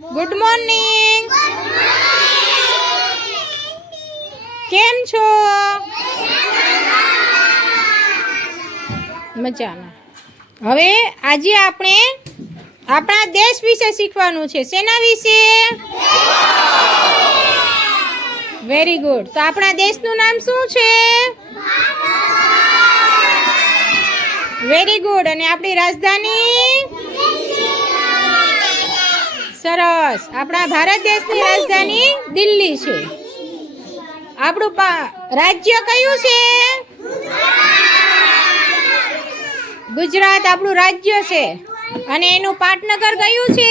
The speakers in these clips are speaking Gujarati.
ગુડ મોર્નિંગ કેમ છો? મજામાં. હવે આજે આપણે આપણા દેશ વિશે શીખવાનું છે. શેના વિશે? વેરી ગુડ તો આપણા દેશનું નામ શું છે? વેરી ગુડ અને આપણી રાજધાની? સરસ. આપણા ભારત દેશની રાજધાની દિલ્હી છે. આપણું રાજ્ય કયું છે? ગુજરાત આપણું રાજ્ય છે. અને એનું પાટનગર કયું છે?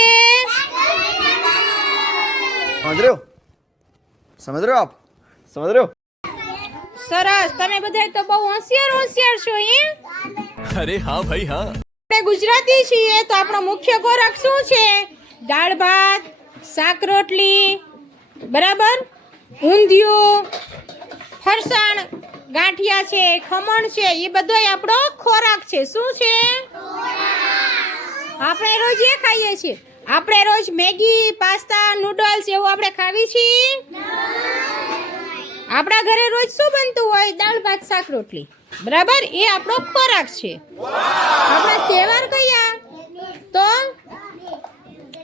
સમજ રહ્યો આપ? સમજ સરસ. તમે બધા તો બહુ હોશિયાર હોશિયાર છો એ અરે હા ભાઈ હા. આપણે ગુજરાતી છીએ તો આપણો મુખ્ય ખોરાક શું છે? દાળ ભાત શાક રોટલી બરાબર? ઊંધિયું ફરસાણ ગાંઠિયા છે ખમણ છે એ બધો આપણો ખોરાક છે. શું છે? આપણે રોજ એ ખાઈએ છીએ. આપણે રોજ મેગી પાસ્તા નૂડલ્સ એવું આપણે ખાવી છીએ? આપણા ઘરે રોજ શું બનતું હોય? દાળ ભાત શાક રોટલી. બરાબર? એ આપણો ખોરાક છે. આપણા તહેવાર કયા?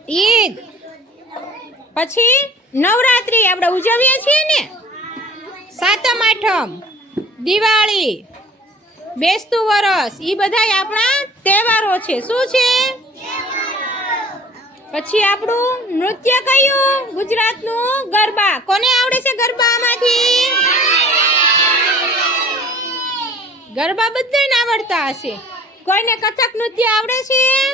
ઈદ પછી નવરાત્રી આપણે ઉજવીએ છીએ ને? સાતમ, આઠમ. દિવાળી. બેસતું વરસ. એ બધાય આપણા તહેવારો છે. શું છે? પછી આપણું નૃત્ય કયું? ગુજરાતનું ગરબા. કોને આવડે છે ગરબામાંથી ગરબા બધાને આવડતા હશે. કોઈને કથક નૃત્ય આવડે છે?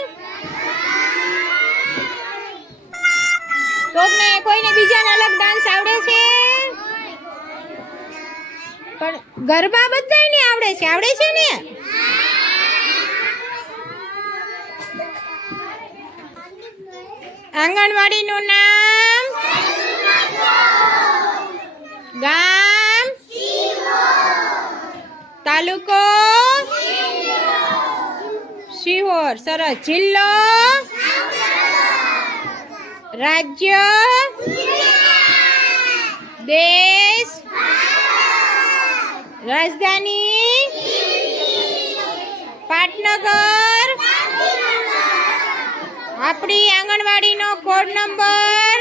કોકને કોઈને બીજાને અલગ ડાન્સ આવડે છે? પણ ગરબા બધાને આવડે છે. આવડે છે ને? આંગણવાડીનું નામ? ગામ? તાલુકો? શિહોર. સરસ. જિલ્લો? રાજ્ય દેશ રાજધાની પાટનગર. આપણી આંગણવાડીનો કોડ નંબર.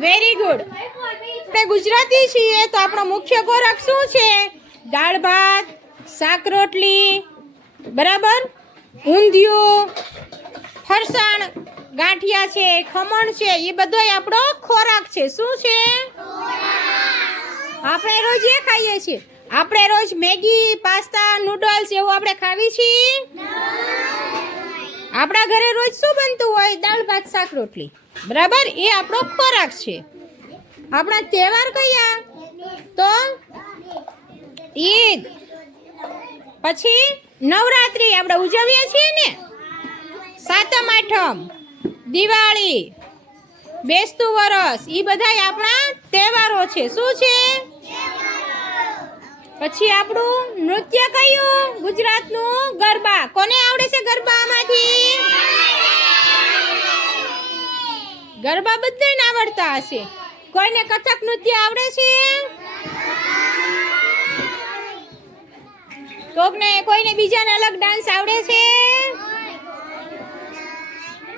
વેરી ગુડ આપણે ગુજરાતી છીએ તો આપણો મુખ્ય ખોરાક શું છે? દાળ ભાત શાક રોટલી. બરાબર? ઊંધિયું. ફરસાણ ગાંઠિયા છે ખમણ છે એ બધોય આપણો ખોરાક છે. શું છે? આપણે રોજ એ ખાઈએ છીએ. આપણે રોજ મેગી પાસ્તા નૂડલ્સ એવું આપણે ખાવી છીએ? આપણા ઘરે રોજ શું બનતું હોય? દાળ ભાત શાક રોટલી. બરાબર? એ આપણો ખોરાક છે. આપણા તહેવાર કયા? તો ઈદ. પછી નવરાત્રિ આપણે ઉજવીએ છીએ ને? સાતમ આઠમ, દિવાળી, બેસતું વરસ એ બધાય આપણા તહેવારો છે. શું છે? પછી આપણું નૃત્ય કયું? ગુજરાતનું ગરબા. કોને આવડે છે ગરબામાંથી ગરબા બધાને આવડતા હશે. કોઈને કથક નૃત્ય આવડે છે? કોકને કોઈને બીજાને અલગ ડાન્સ આવડે છે?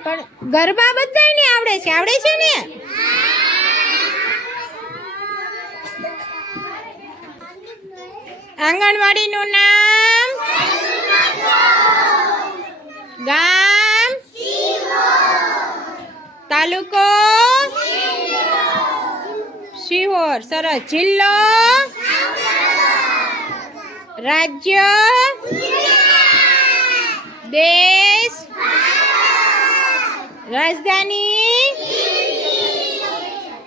પણ ગરબા બધાને આવડે છે. આવડે છે ને? આંગણવાડીનું નામ? ગામ? તાલુકો? શિહોર. સરસ. જિલ્લો? રાજ્ય? દેશ? રાજધાની?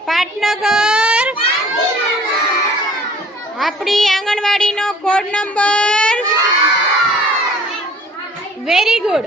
પાટનગર? આપણી આંગણવાડીનો કોડ નંબર વેરી ગુડ